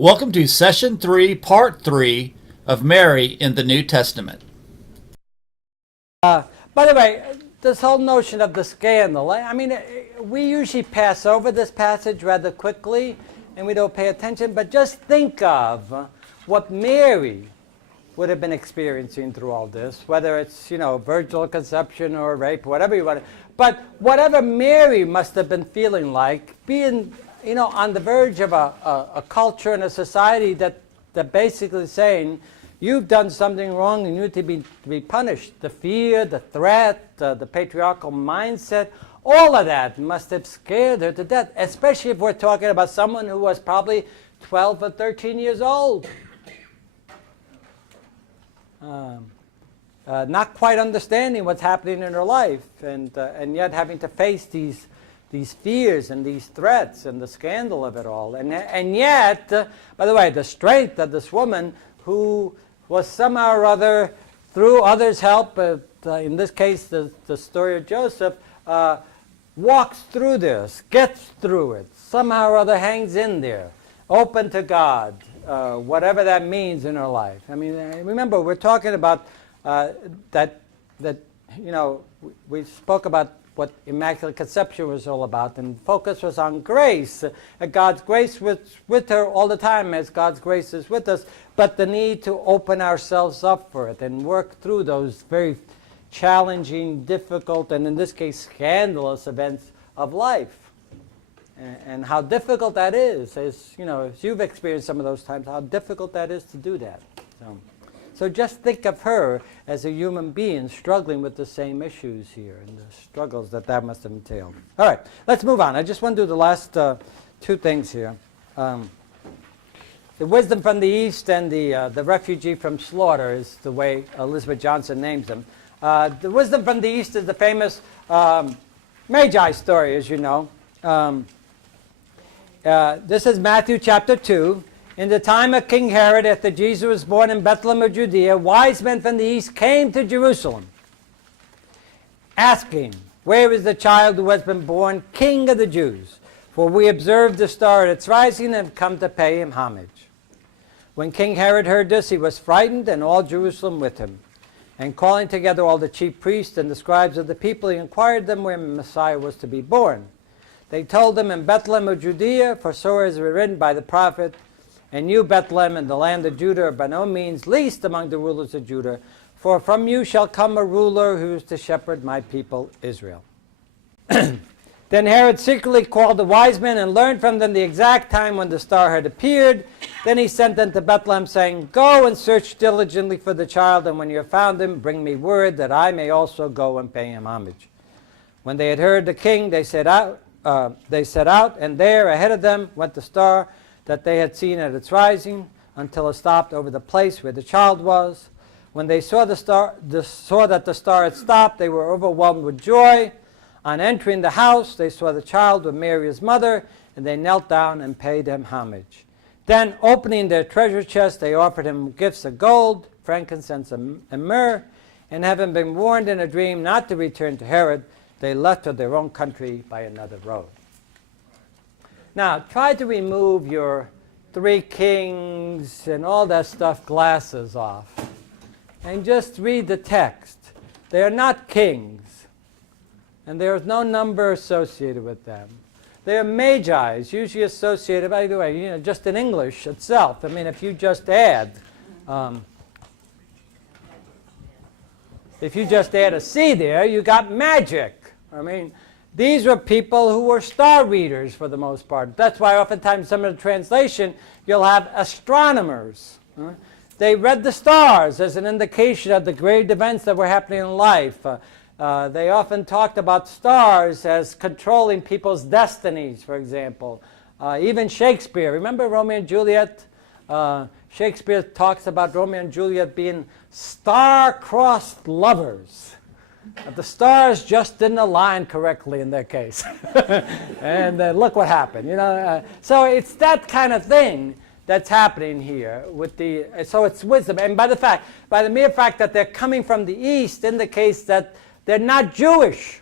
Welcome to Session 3, Part 3 of Mary in the New Testament. By the way, this whole notion of the scandal, I mean, we usually pass over this passage rather quickly and we don't pay attention, but just think of what Mary would have been experiencing through all this, whether it's, virginal conception or rape, whatever you want to, but whatever Mary must have been feeling like, being, on the verge of a culture and a society that basically saying, you've done something wrong and you need to be punished. The fear, the threat, the patriarchal mindset, all of that must have scared her to death, especially if we're talking about someone who was probably 12 or 13 years old. Not quite understanding what's happening in her life, and yet having to face these fears and these threats and the scandal of it all. And yet, by the way, the strength of this woman who was somehow or other, through others' help, in this case the story of Joseph, walks through this, gets through it, somehow or other hangs in there, open to God, whatever that means in her life. I mean, remember, we're talking about that we spoke about what Immaculate Conception was all about, and focus was on grace. God's grace was with her all the time, as God's grace is with us, but the need to open ourselves up for it and work through those very challenging, difficult, and in this case, scandalous events of life. And how difficult that is, as you've experienced some of those times, how difficult that is to do that. So just think of her as a human being struggling with the same issues here and the struggles that must have entailed. All right, let's move on. I just want to do the last two things here. The wisdom from the East and the refugee from slaughter is the way Elizabeth Johnson names them. The wisdom from the East is the famous Magi story, as you know. This is Matthew chapter 2. In the time of King Herod, after Jesus was born in Bethlehem of Judea, wise men from the east came to Jerusalem, asking, "Where is the child who has been born King of the Jews? For we observed the star at its rising and have come to pay him homage." When King Herod heard this, he was frightened, and all Jerusalem with him. And calling together all the chief priests and the scribes of the people, he inquired them where Messiah was to be born. They told him, "In Bethlehem of Judea, for so is written by the prophet, and you, Bethlehem, in the land of Judah, are by no means least among the rulers of Judah, for from you shall come a ruler who is to shepherd my people Israel." Then Herod secretly called the wise men and learned from them the exact time when the star had appeared. Then he sent them to Bethlehem, saying, "Go and search diligently for the child, and when you have found him, bring me word that I may also go and pay him homage." When they had heard the king, they set out, and there ahead of them went the star that they had seen at its rising, until it stopped over the place where the child was. When they saw saw that the star had stopped, they were overwhelmed with joy. On entering the house, they saw the child with Mary his mother, and they knelt down and paid him homage. Then, opening their treasure chest, they offered him gifts of gold, frankincense, and myrrh. And having been warned in a dream not to return to Herod, they left for their own country by another road. Now, try to remove your Three Kings and all that stuff glasses off and just read the text. They are not kings, and there is no number associated with them. They are magi, usually associated, by the way, just in English itself. I mean, if you just add a C there, you got magic. I mean, these were people who were star readers for the most part. That's why oftentimes some of the translation, you'll have astronomers. They read the stars as an indication of the great events that were happening in life. They often talked about stars as controlling people's destinies, for example. Even Shakespeare, remember Romeo and Juliet? Shakespeare talks about Romeo and Juliet being star-crossed lovers. The stars just didn't align correctly in their case. And look what happened. So it's that kind of thing that's happening here with so it's wisdom. And by the mere fact that they're coming from the east indicates that they're not Jewish.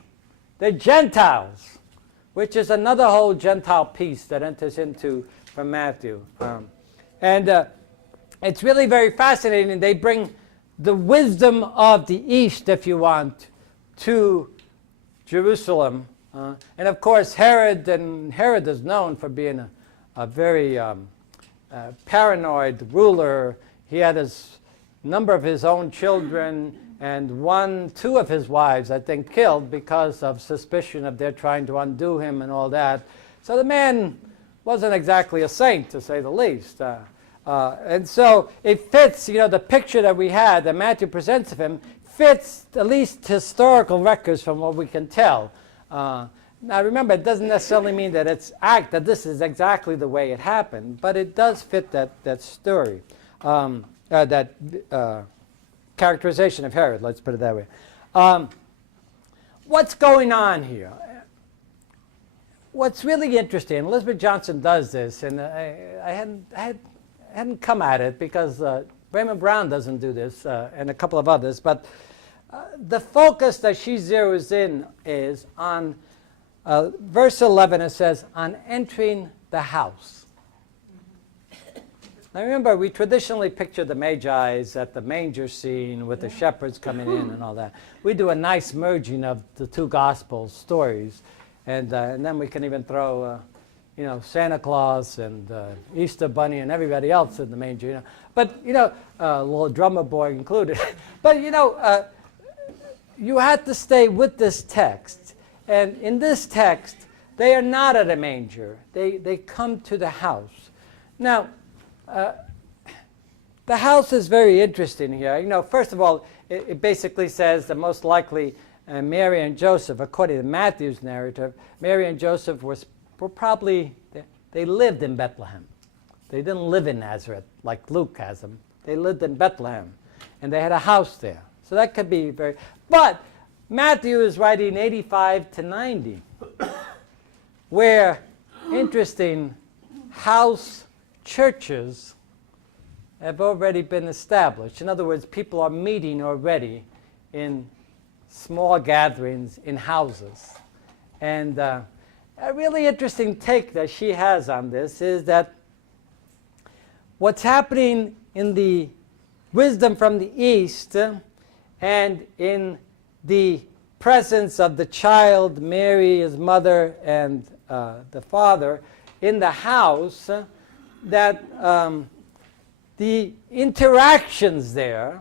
They're Gentiles, which is another whole Gentile piece that enters into from Matthew. And it's really very fascinating. They bring the wisdom of the East, if you want, to Jerusalem. And of course, Herod is known for being a very paranoid ruler. He had a number of his own children and two of his wives, I think, killed because of suspicion of their trying to undo him and all that. So the man wasn't exactly a saint, to say the least. And so it fits, the picture that we had that Matthew presents of him fits at least historical records from what we can tell. Now remember, it doesn't necessarily mean that that this is exactly the way it happened, but it does fit that story, that characterization of Herod, let's put it that way. What's going on here? What's really interesting, Elizabeth Johnson does this, and I hadn't come at it because Raymond Brown doesn't do this, and a couple of others, but the focus that she zeroes in is on verse 11. It says, on entering the house. Now remember, we traditionally picture the Magi's at the manger scene with the shepherds coming in and all that. We do a nice merging of the two gospel stories, and then we can even throw Santa Claus and Easter Bunny and everybody else in the manger, But, a little drummer boy included. But, you have to stay with this text. And in this text, they are not at a manger. They come to the house. Now, the house is very interesting here. First of all, it basically says that most likely Mary and Joseph, according to Matthew's narrative, Mary and Joseph were probably, they lived in Bethlehem. They didn't live in Nazareth like Luke has them. They lived in Bethlehem, and they had a house there. So that could be very, but Matthew is writing 85 to 90, where, interesting, house churches have already been established. In other words, people are meeting already in small gatherings in houses. And a really interesting take that she has on this is that what's happening in the wisdom from the East and in the presence of the child, Mary, his mother, and the father in the house, that the interactions there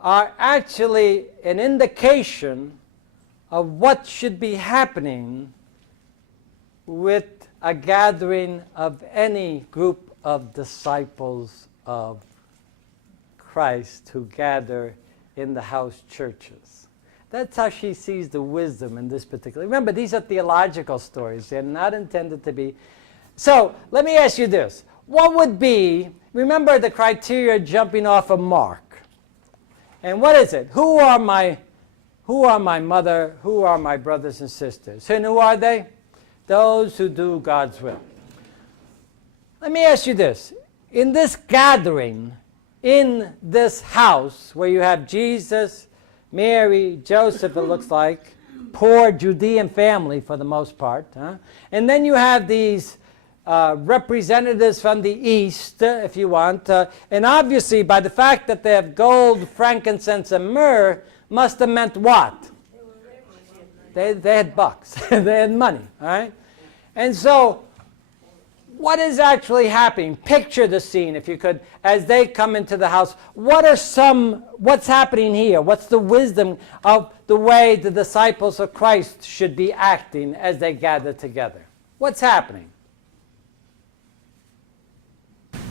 are actually an indication of what should be happening with a gathering of any group of disciples of Christ who gather in the house churches. That's how she sees the wisdom in this particular. Remember, these are theological stories. They're not intended to be. So let me ask you this. What would be, remember the criteria jumping off of Mark. And what is it? Who are my mother? Who are my brothers and sisters? And who are they? Those who do God's will. Let me ask you this. In this gathering, in this house where you have Jesus, Mary, Joseph, it looks like, poor Judean family for the most part, and then you have these representatives from the East, if you want, and obviously by the fact that they have gold, frankincense, and myrrh, must have meant what? They had bucks. They had money, all right? And so what is actually happening? Picture the scene, if you could, as they come into the house. What's happening here? What's the wisdom of the way the disciples of Christ should be acting as they gather together? What's happening?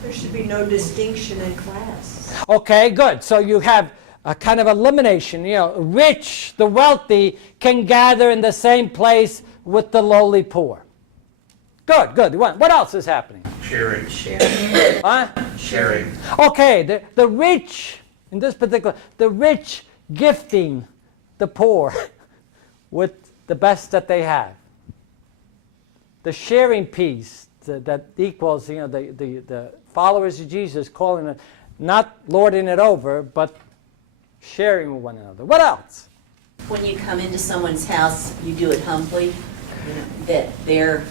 There should be no distinction in class. Okay, good. So you have a kind of elimination. Rich, the wealthy can gather in the same place with the lowly poor. Good, good. What else is happening? Sharing. Huh? Sharing. Okay, the rich, in this particular, the rich gifting the poor with the best that they have. The sharing piece that equals, the followers of Jesus calling it, not lording it over, but sharing with one another. What else? When you come into someone's house, you do it humbly, that they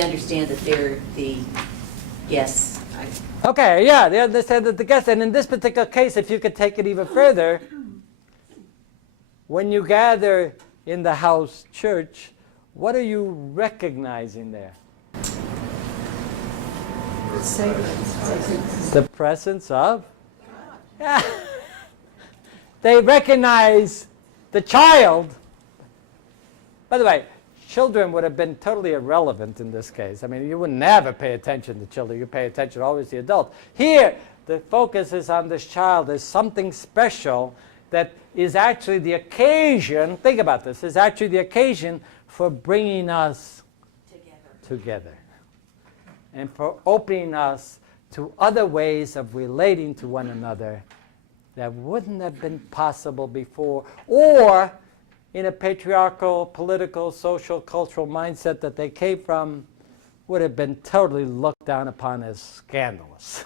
understand that they're the Yes. Okay, yeah, they understand that the guest. And in this particular case, if you could take it even further, when you gather in the house church, what are you recognizing there? The presence of? Yeah. They recognize the child. By the way, children would have been totally irrelevant in this case. I mean, you would never pay attention to children. You pay attention always to the adult. Here, the focus is on this child. There's something special that is actually the occasion, think about this, is actually the occasion for bringing us together. And for opening us to other ways of relating to one another that wouldn't have been possible before, or in a patriarchal, political, social, cultural mindset that they came from, would have been totally looked down upon as scandalous.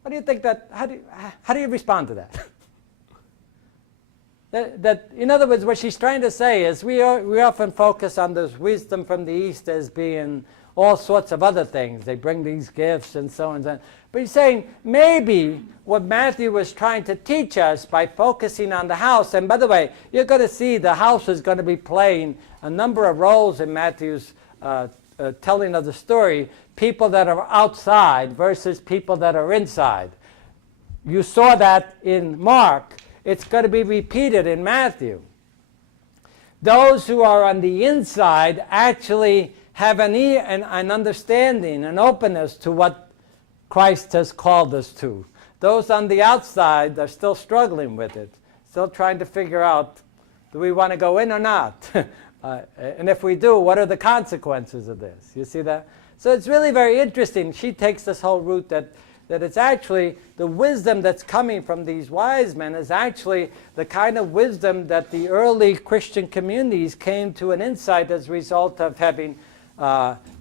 What do you think that, how do you respond to that? That, in other words, what she's trying to say is we often focus on this wisdom from the East as being all sorts of other things. They bring these gifts and so on and so on. But he's saying maybe what Matthew was trying to teach us by focusing on the house, and by the way, you're going to see the house is going to be playing a number of roles in Matthew's telling of the story, people that are outside versus people that are inside. You saw that in Mark. It's going to be repeated in Matthew. Those who are on the inside actually have an understanding, an openness to what Christ has called us to. Those on the outside are still struggling with it, still trying to figure out, do we want to go in or not? And if we do, what are the consequences of this? You see that? So it's really very interesting. She takes this whole route that it's actually the wisdom that's coming from these wise men is actually the kind of wisdom that the early Christian communities came to an insight as a result of having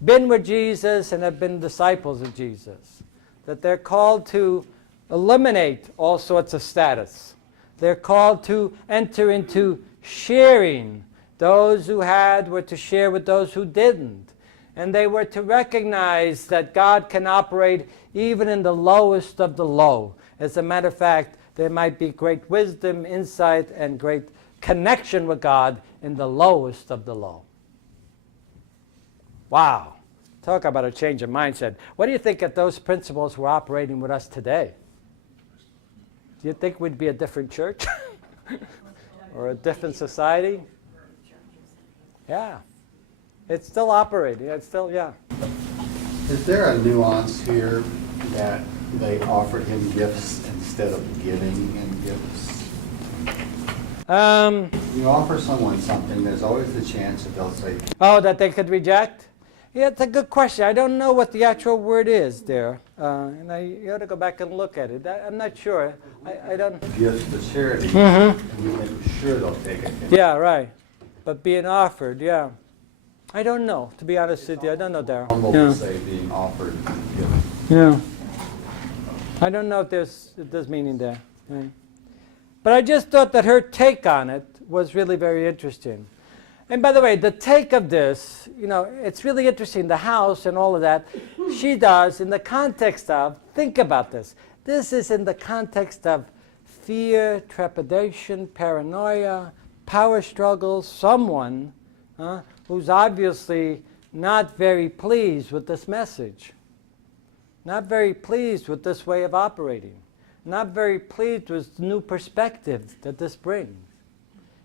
been with Jesus and have been disciples of Jesus. That they're called to eliminate all sorts of status. They're called to enter into sharing. Those who had were to share with those who didn't. And they were to recognize that God can operate even in the lowest of the low. As a matter of fact, there might be great wisdom, insight, and great connection with God in the lowest of the low. Wow. Talk about a change of mindset. What do you think if those principles were operating with us today? Do you think we'd be a different church? Or a different society? Yeah. It's still operating. It's still, yeah. Is there a nuance here that they offered him gifts instead of giving him gifts? You offer someone something, there's always the chance that they'll say, Oh, that they could reject? Yeah, it's a good question. I don't know what the actual word is there. And you ought to go back and look at it. I'm not sure. I don't... gifts to charity, and we make sure they'll take it. Yeah, right. But being offered, yeah. I don't know, to be honest with you. I don't know, Darryl. Humble to say being offered gifts. Yeah. I don't know if there's meaning there. Right. But I just thought that her take on it was really very interesting. And by the way, the take of this, it's really interesting, the house and all of that, she does in the context of, think about this. This is in the context of fear, trepidation, paranoia, power struggles, someone who's obviously not very pleased with this message, not very pleased with this way of operating, not very pleased with the new perspective that this brings.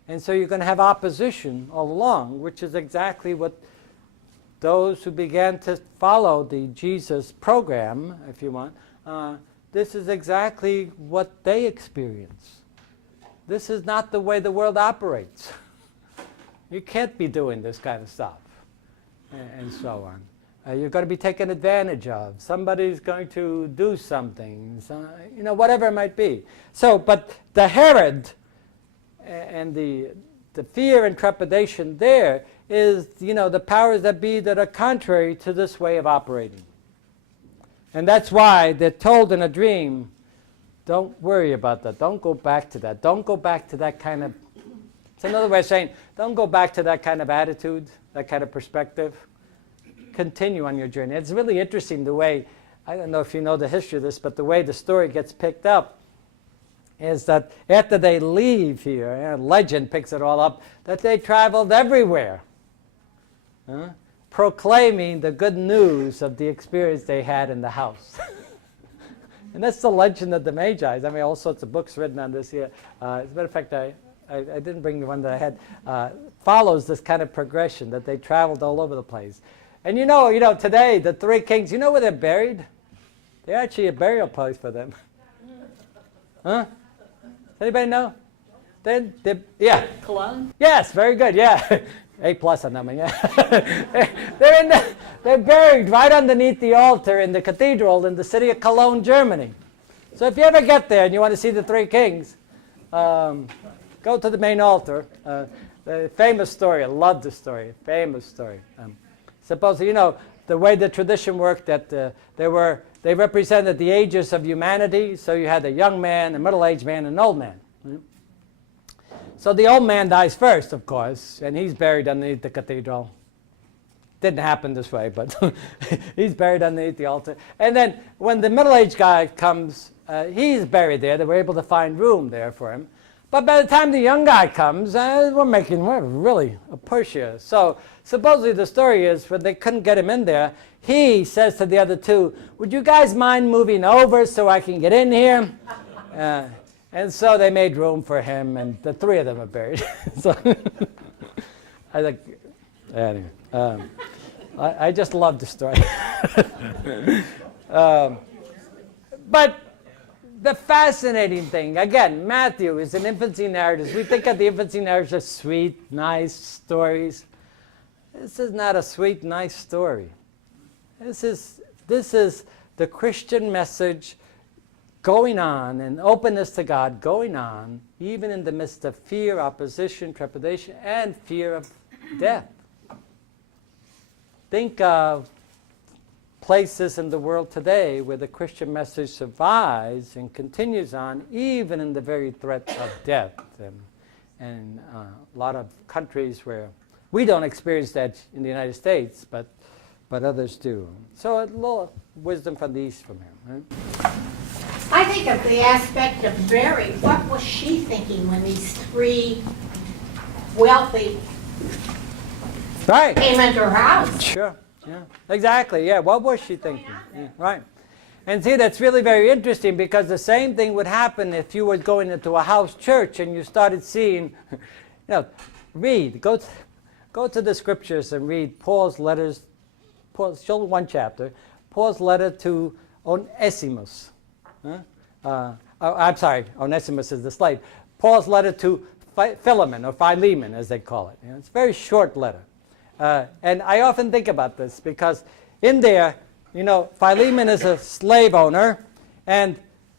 And so you're going to have opposition all along, which is exactly what those who began to follow the Jesus program, if you want, this is exactly what they experience. This is not the way the world operates. You can't be doing this kind of stuff, and so on. You're going to be taken advantage of. Somebody's going to do something, whatever it might be. So, but the Herod and the fear and trepidation there is, the powers that be that are contrary to this way of operating. And that's why they're told in a dream, don't worry about that. Don't go back to that. Don't go back to that kind of It's another way of saying, don't go back to that kind of attitude, that kind of perspective. Continue on your journey. It's really interesting the way, I don't know if you know the history of this, but the way the story gets picked up is that after they leave here, and legend picks it all up, that they traveled everywhere, proclaiming the good news of the experience they had in the house. And that's the legend of the Magi. I mean, all sorts of books written on this here. As a matter of fact, I didn't bring the one that I had. Follows this kind of progression that they traveled all over the place. And you know, today the three kings, you know where they're buried? They're actually a burial place for them. Huh? Does anybody know? Yeah. Cologne? Yes, very good. Yeah, A+ on that one. Yeah, they're buried right underneath the altar in the cathedral in the city of Cologne, Germany. So if you ever get there and you want to see the three kings, go to the main altar. The famous story. I love the story. Famous story. Supposedly, you know, the way the tradition worked, that they represented the ages of humanity. So you had a young man, a middle-aged man, and an old man. So the old man dies first, of course, and he's buried underneath the cathedral. Didn't happen this way, but he's buried underneath the altar. And then when the middle-aged guy comes, he's buried there. They were able to find room there for him. But by the time the young guy comes, we're really a push here. So supposedly the story is when they couldn't get him in there, he says to the other two, "Would you guys mind moving over so I can get in here?" And so they made room for him, and the three of them are buried. So I think, anyway, I just love the story. But the fascinating thing, again, Matthew is an infancy narrative. We think of the infancy narratives as sweet, nice stories. This is not a sweet, nice story. This is the Christian message going on, and openness to God going on, even in the midst of fear, opposition, trepidation, and fear of death. Think of places in the world today where the Christian message survives and continues on, even in the very threat of death. And a lot of countries where we don't experience that in the United States, but others do. So a little wisdom from the East from him. Right? I think of the aspect of Mary. What was she thinking when these three wealthy Right. came into her house? Sure. Yeah. Exactly. Yeah. What was she thinking? Yeah. Right. And see, that's really very interesting, because the same thing would happen if you were going into a house church and you started seeing, go to the scriptures and read Paul's letters. Show one chapter. Paul's letter to Onesimus. I'm sorry, Onesimus is the slave. Paul's letter to Philemon, or Philemon, as they call it. It's a very short letter. And I often think about this, because in there, Philemon is a slave owner, and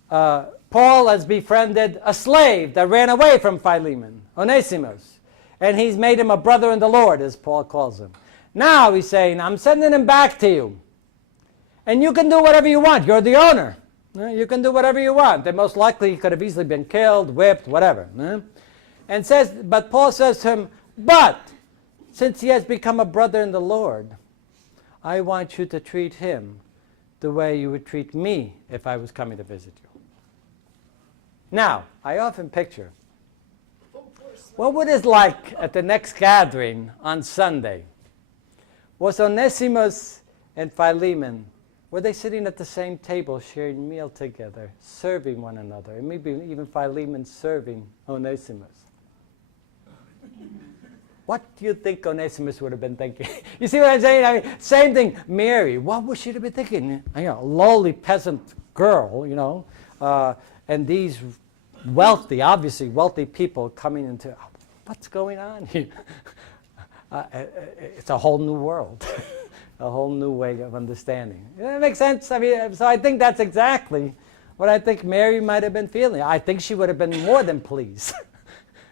Paul has befriended a slave that ran away from Philemon, Onesimus. And he's made him a brother in the Lord, as Paul calls him. Now he's saying, I'm sending him back to you. And you can do whatever you want. You're the owner. You can do whatever you want. And most likely he could have easily been killed, whipped, whatever. But Paul says to him, but since he has become a brother in the Lord, I want you to treat him the way you would treat me if I was coming to visit you. Now, I often picture, what would it like at the next gathering on Sunday? Was Onesimus and Philemon, were they sitting at the same table, sharing meal together, serving one another, and maybe even Philemon serving Onesimus? What do you think Onesimus would have been thinking? You see what I'm saying? I mean, same thing. Mary, what would she have been thinking? A lowly peasant girl, and these obviously wealthy people coming into, what's going on here? It's a whole new world, a whole new way of understanding. Does that make sense? I mean, so I think that's exactly what I think Mary might have been feeling. I think she would have been more than pleased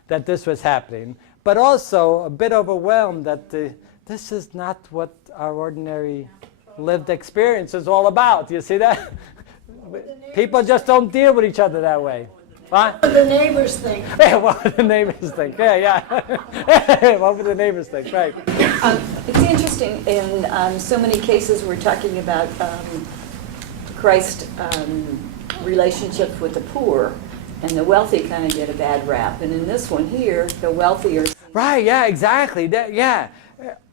that this was happening, but also a bit overwhelmed that this is not what our ordinary lived experience is all about. You see that? People just don't deal with each other that way. What? What do the neighbors think? Hey, what would the neighbors think? Yeah. What would the neighbors think? Right. It's interesting, in so many cases, we're talking about Christ's relationships with the poor, and the wealthy kind of get a bad rap. And in this one here, the wealthy are... Right, yeah, exactly. Yeah.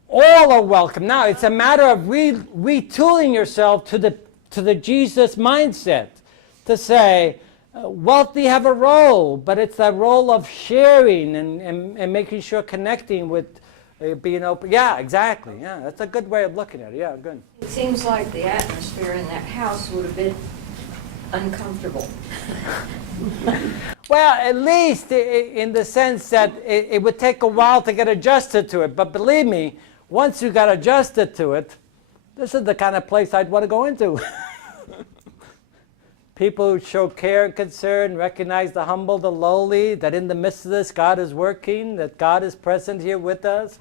All are welcome. Now, it's a matter of retooling yourself to the Jesus mindset, to say, wealthy have a role, but it's a role of sharing and making sure connecting with being open. Yeah, exactly. Yeah, that's a good way of looking at it. Yeah, good. It seems like the atmosphere in that house would have been uncomfortable. Well, at least in the sense that it would take a while to get adjusted to it. But believe me, once you got adjusted to it, this is the kind of place I'd want to go into. People who show care and concern, recognize the humble, the lowly, that in the midst of this God is working, that God is present here with us,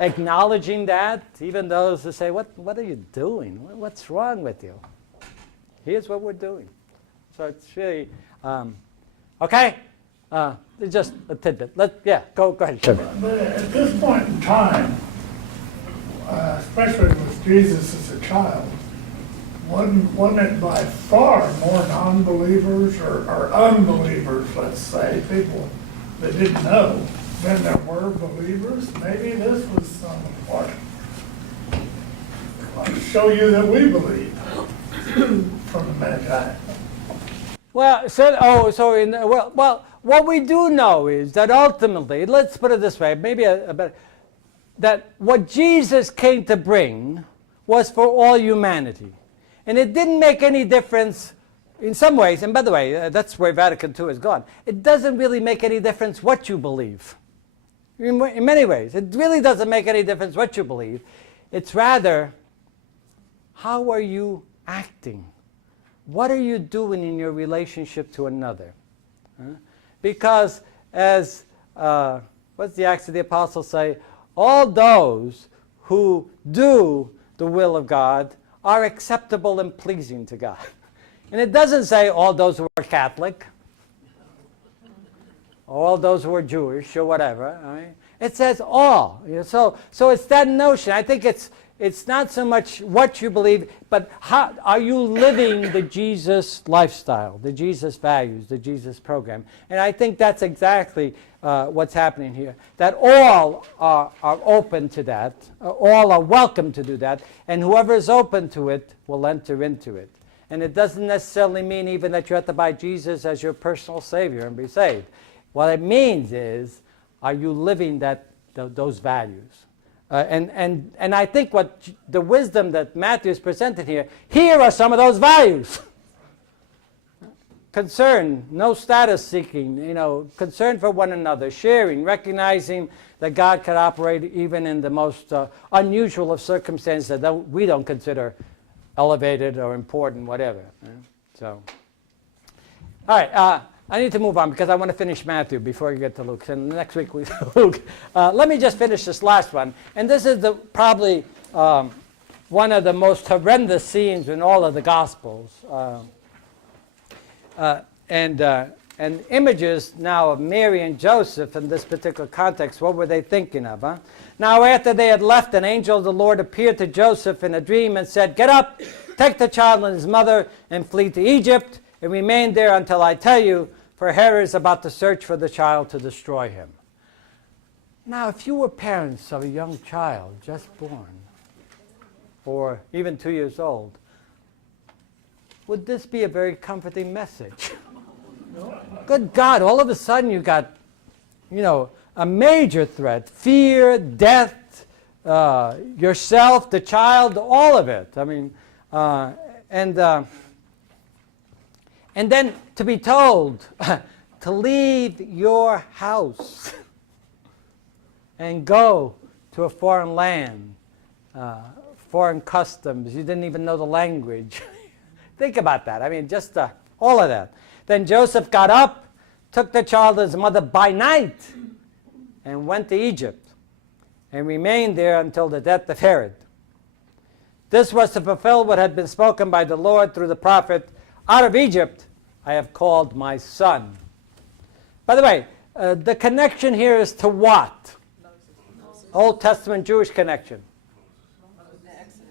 acknowledging that, even those who say, what are you doing? What's wrong with you? Here's what we're doing. So it's really, okay? Just a tidbit. Go ahead. Sure. But at this point in time, especially with Jesus as a child, wasn't it by far more non-believers or unbelievers, let's say, people that didn't know, than there were believers? Maybe this was some of what I'll show you that we believe from the Magi. Well, what we do know is that ultimately, let's put it this way, maybe that what Jesus came to bring was for all humanity. And it didn't make any difference in some ways, and by the way, that's where Vatican II has gone. It doesn't really make any difference what you believe. In many ways, it really doesn't make any difference what you believe. It's rather, how are you acting? What are you doing in your relationship to another? Because as, what's the Acts of the Apostles say? All those who do the will of God are acceptable and pleasing to God. And it doesn't say all those who are Catholic, all those who are Jewish or whatever. Right? It says all. So it's that notion. I think it's not so much what you believe, but how are you living the Jesus lifestyle, the Jesus values, the Jesus program. And I think that's exactly what's happening here, that all are open to that, all are welcome to do that, and whoever is open to it will enter into it. And it doesn't necessarily mean even that you have to buy Jesus as your personal Savior and be saved. What it means is, are you living those values? And I think what the wisdom that Matthew is presented here are some of those values. Concern, no status seeking, concern for one another, sharing, recognizing that God can operate even in the most unusual of circumstances that we don't consider elevated or important, whatever. So, all right, I need to move on because I want to finish Matthew before we get to Luke. And next week we Luke. Let me just finish this last one. And this is probably one of the most horrendous scenes in all of the Gospels. And images now of Mary and Joseph in this particular context, what were they thinking of? Now after they had left, an angel of the Lord appeared to Joseph in a dream and said, "Get up, take the child and his mother and flee to Egypt, and remain there until I tell you, for Herod is about to search for the child to destroy him." Now if you were parents of a young child just born, or even 2 years old, would this be a very comforting message? Good God, all of a sudden you got, a major threat, fear, death, yourself, the child, all of it. I mean, and then to be told to leave your house and go to a foreign land, foreign customs, you didn't even know the language. Think about that. I mean, just all of that. Then Joseph got up, took the child and his mother by night, and went to Egypt, and remained there until the death of Herod. This was to fulfill what had been spoken by the Lord through the prophet, "Out of Egypt I have called my son. By the way, the connection here is to what? Old Testament Jewish connection.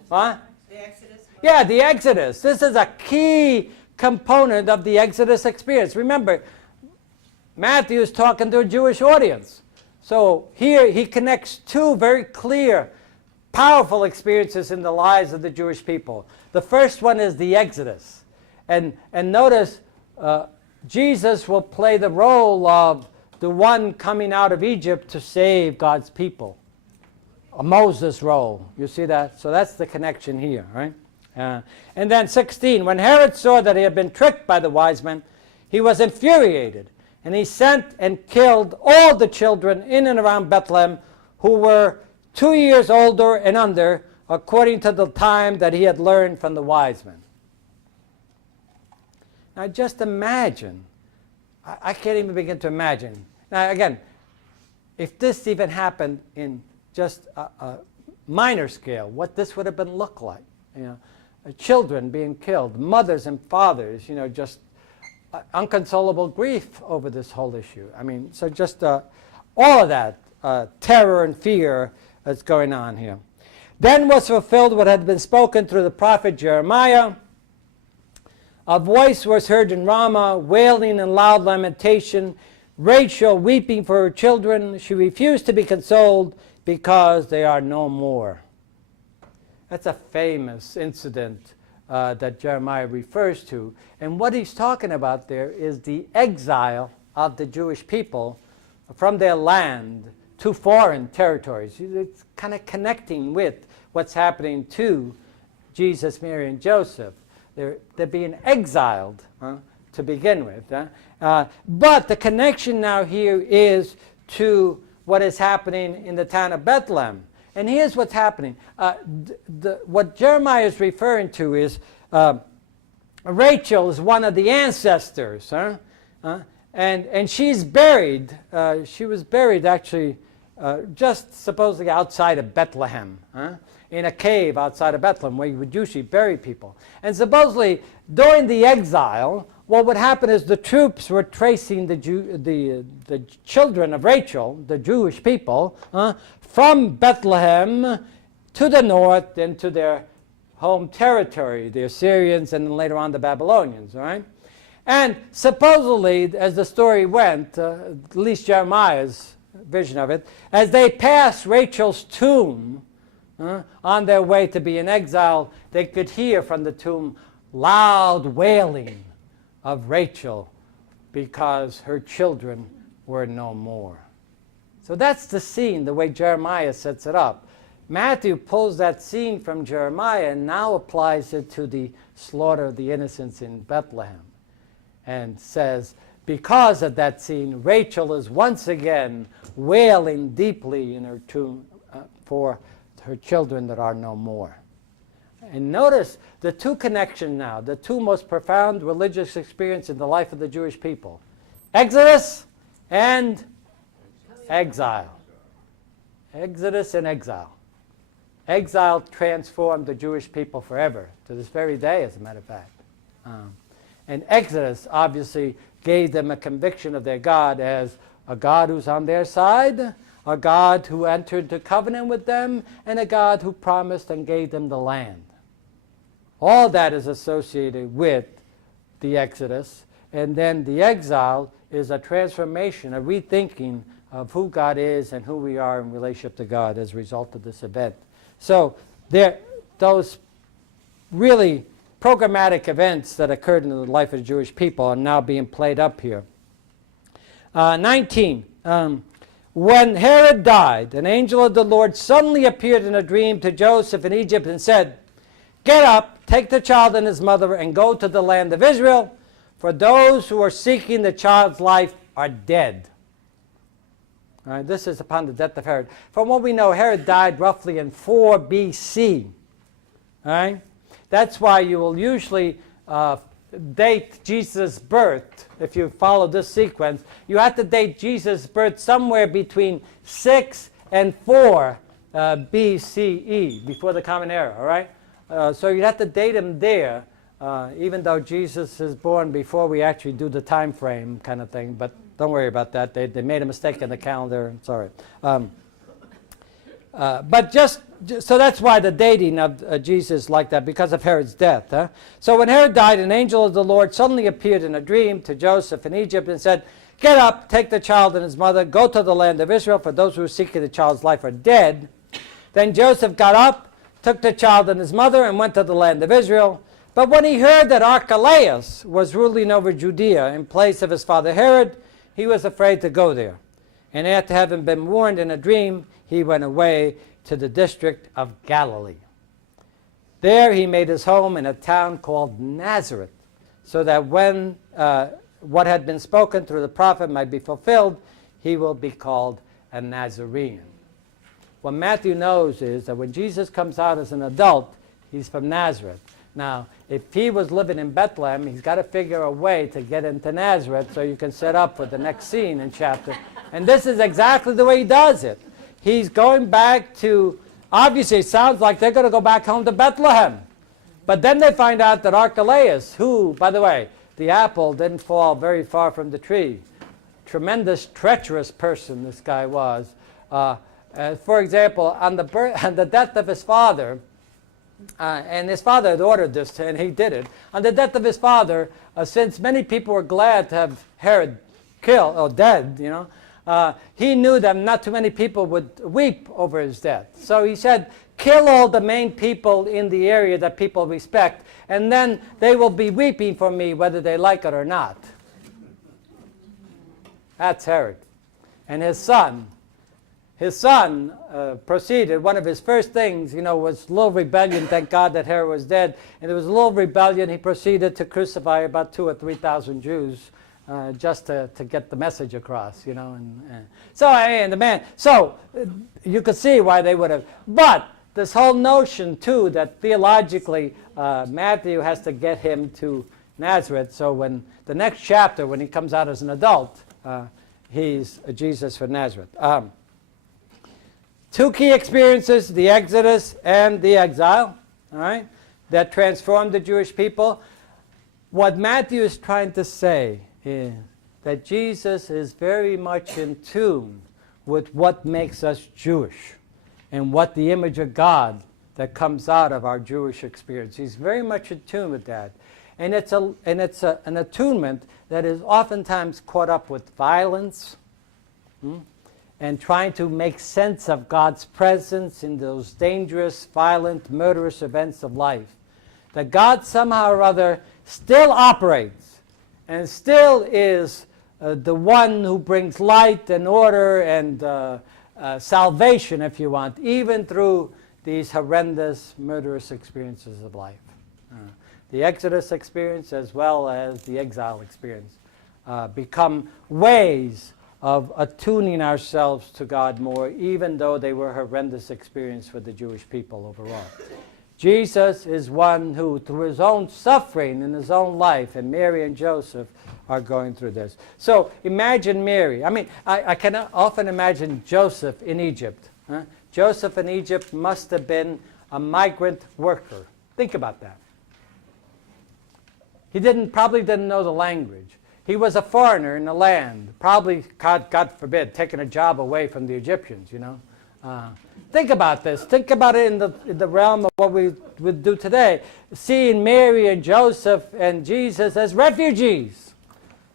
Huh? Yeah, the Exodus. This is a key component of the Exodus experience. Remember, Matthew is talking to a Jewish audience. So here he connects two very clear, powerful experiences in the lives of the Jewish people. The first one is the Exodus. And notice Jesus will play the role of the one coming out of Egypt to save God's people. A Moses role. You see that? So that's the connection here, right? And then 16, when Herod saw that he had been tricked by the wise men, he was infuriated, and he sent and killed all the children in and around Bethlehem who were 2 years older and under, according to the time that he had learned from the wise men. Now just imagine, I can't even begin to imagine. Now again, if this even happened in just a minor scale, what this would have been look like. You know, children being killed, mothers and fathers, you know, just unconsolable grief over this whole issue. I mean, so just all of that terror and fear that's going on here. Then was fulfilled what had been spoken through the prophet Jeremiah. A voice was heard in Ramah, wailing and loud lamentation, Rachel weeping for her children. She refused to be consoled because they are no more. That's a famous incident that Jeremiah refers to. And what he's talking about there is the exile of the Jewish people from their land to foreign territories. It's kind of connecting with what's happening to Jesus, Mary, and Joseph. They're being exiled to begin with. But the connection now here is to what is happening in the town of Bethlehem. And here's what's happening. What Jeremiah is referring to is Rachel is one of the ancestors. And she's buried. She was buried actually just supposedly outside of Bethlehem. In a cave outside of Bethlehem where you would usually bury people. And supposedly during the exile, what would happen is the troops were tracing the children of Rachel, the Jewish people, from Bethlehem to the north into their home territory, the Assyrians and then later on the Babylonians, all right? And supposedly, as the story went, at least Jeremiah's vision of it, as they passed Rachel's tomb on their way to be in exile, they could hear from the tomb loud wailing of Rachel because her children were no more. So that's the scene, the way Jeremiah sets it up. Matthew pulls that scene from Jeremiah and now applies it to the slaughter of the innocents in Bethlehem and says, because of that scene, Rachel is once again wailing deeply in her tomb for her children that are no more. And notice the two connections now, the two most profound religious experiences in the life of the Jewish people. Exodus and exile. Exodus and exile. Exile transformed the Jewish people forever, to this very day, as a matter of fact. And Exodus obviously gave them a conviction of their God as a God who's on their side, a God who entered the covenant with them, and a God who promised and gave them the land. All that is associated with the Exodus. And then the exile is a transformation, a rethinking of who God is and who we are in relationship to God as a result of this event. So those really programmatic events that occurred in the life of the Jewish people are now being played up here. 19. When Herod died, an angel of the Lord suddenly appeared in a dream to Joseph in Egypt and said, "Get up, take the child and his mother, and go to the land of Israel, for those who are seeking the child's life are dead." All right, this is upon the death of Herod. From what we know, Herod died roughly in 4 BC. All right? That's why you will usually date Jesus' birth. If you follow this sequence, you have to date Jesus' birth somewhere between 6 and 4 BCE, before the Common Era, all right? So you'd have to date him there even though Jesus is born before we actually do the time frame kind of thing. But don't worry about that. They made a mistake in the calendar. Sorry. But so that's why the dating of Jesus is like that, because of Herod's death. Huh? So when Herod died, an angel of the Lord suddenly appeared in a dream to Joseph in Egypt and said, "Get up, take the child and his mother, go to the land of Israel, for those who are seeking the child's life are dead." Then Joseph got up, took the child and his mother, and went to the land of Israel. But when he heard that Archelaus was ruling over Judea in place of his father Herod, he was afraid to go there. And after having been warned in a dream, he went away to the district of Galilee. There he made his home in a town called Nazareth, so that when what had been spoken through the prophet might be fulfilled, he will be called a Nazarene. What Matthew knows is that when Jesus comes out as an adult, he's from Nazareth. Now, if he was living in Bethlehem, he's got to figure a way to get into Nazareth so you can set up for the next scene in chapter. And this is exactly the way he does it. He's going back to, obviously it sounds like they're going to go back home to Bethlehem. But then they find out that Archelaus, who, by the way, the apple didn't fall very far from the tree. Tremendous, treacherous person this guy was. For example, on the death of his father, and his father had ordered this, and he did it. On the death of his father, since many people were glad to have Herod killed or dead, he knew that not too many people would weep over his death. So he said, "Kill all the main people in the area that people respect, and then they will be weeping for me whether they like it or not." That's Herod. And his son proceeded. One of his first things, was a little rebellion. Thank God that Herod was dead. And there was a little rebellion. He proceeded to crucify about 2,000 or 3,000 Jews just to get the message across, So you could see why they would have. But this whole notion, too, that theologically Matthew has to get him to Nazareth. So when the next chapter, when he comes out as an adult, he's Jesus from Nazareth. Two key experiences, the Exodus and the exile, all right, that transformed the Jewish people. What Matthew is trying to say is that Jesus is very much in tune with what makes us Jewish and what the image of God that comes out of our Jewish experience. He's very much in tune with that. And it's an attunement that is oftentimes caught up with violence, and trying to make sense of God's presence in those dangerous, violent, murderous events of life. That God somehow or other still operates and still is the one who brings light and order and salvation, if you want, even through these horrendous, murderous experiences of life. The Exodus experience as well as the exile experience become ways of attuning ourselves to God more, even though they were horrendous experience for the Jewish people overall. Jesus is one who, through his own suffering in his own life, and Mary and Joseph are going through this. So imagine Mary. I can often imagine Joseph in Egypt. Joseph in Egypt must have been a migrant worker. Think about that. He probably didn't know the language. He was a foreigner in the land, probably, God forbid, taking a job away from the Egyptians, Think about this. Think about it in the realm of what we would do today. Seeing Mary and Joseph and Jesus as refugees,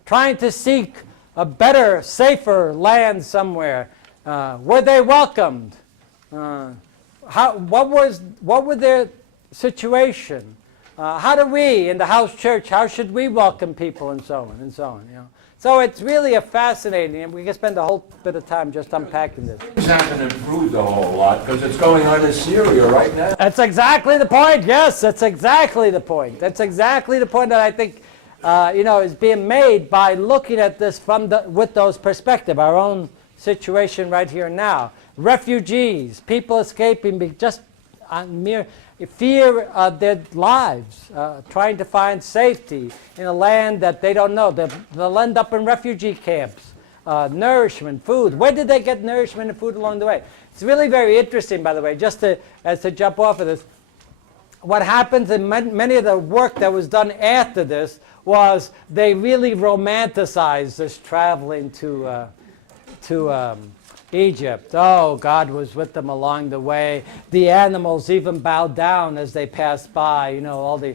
trying to seek a better, safer land somewhere. Were they welcomed? What was their situation? How do we, in the house church, how should we welcome people, and so on, and so on, So it's really a fascinating, and we can spend a whole bit of time just unpacking this. Things haven't improved a whole lot because it's going on in Syria right now. That's exactly the point, yes, that's exactly the point. That's exactly the point that I think, is being made by looking at this with those perspective, our own situation right here and now. Refugees, people escaping just on mere fear of their lives, trying to find safety in a land that they don't know. They'll end up in refugee camps. Nourishment, food. Where did they get nourishment and food along the way? It's really very interesting, by the way, just to jump off of this. what happens in many of the work that was done after this was they really romanticized this traveling to Egypt. Oh, God was with them along the way. The animals even bowed down as they passed by. You know, all the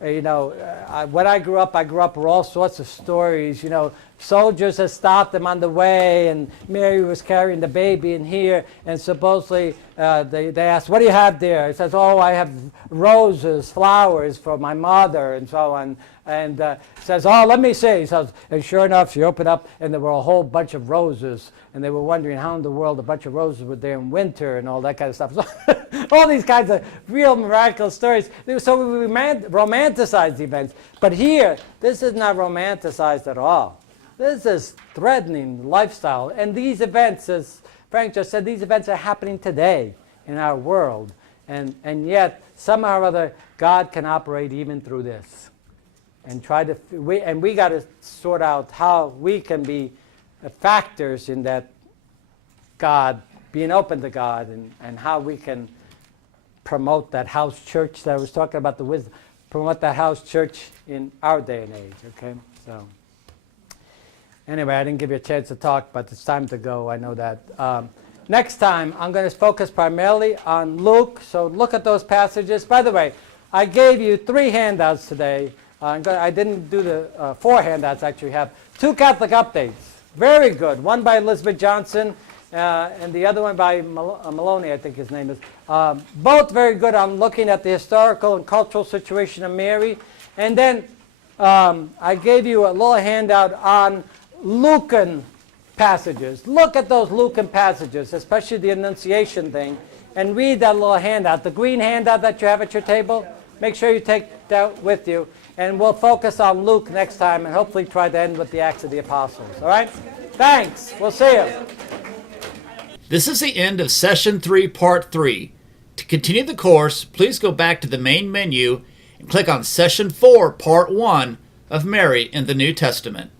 when I grew up with all sorts of stories. You know, soldiers had stopped them on the way, and Mary was carrying the baby in here, and supposedly they asked, "What do you have there?" He says, "Oh, I have roses, flowers for my mother," and so on. And says, "Oh, let me see." He says, and sure enough, she opened up, and there were a whole bunch of roses, and they were wondering how in the world a bunch of roses were there in winter and all that kind of stuff. So all these kinds of real miraculous stories. So we romanticize the events, but here, this is not romanticized at all. This is threatening lifestyle, and these events, as Frank just said, these events are happening today in our world, and yet somehow or other God can operate even through this. And we got to sort out how we can be factors in that God, being open to God, and how we can promote that house church that I was talking about, the wisdom, promote that house church in our day and age, okay? So anyway, I didn't give you a chance to talk, but it's time to go, I know that. Next time, I'm going to focus primarily on Luke, so look at those passages. By the way, I gave you 3 handouts today. I didn't do the 4 handouts, actually have 2 Catholic updates. Very good. One by Elizabeth Johnson and the other one by Maloney, I think his name is. Both very good on looking at the historical and cultural situation of Mary. And then I gave you a little handout on Lucan passages. Look at those Lucan passages, especially the Annunciation thing, and read that little handout. The green handout that you have at your table, make sure you take that with you. And we'll focus on Luke next time and hopefully try to end with the Acts of the Apostles. All right? Thanks. We'll see you. This is the end of Session 3, Part 3. To continue the course, please go back to the main menu and click on Session 4, Part 1 of Mary in the New Testament.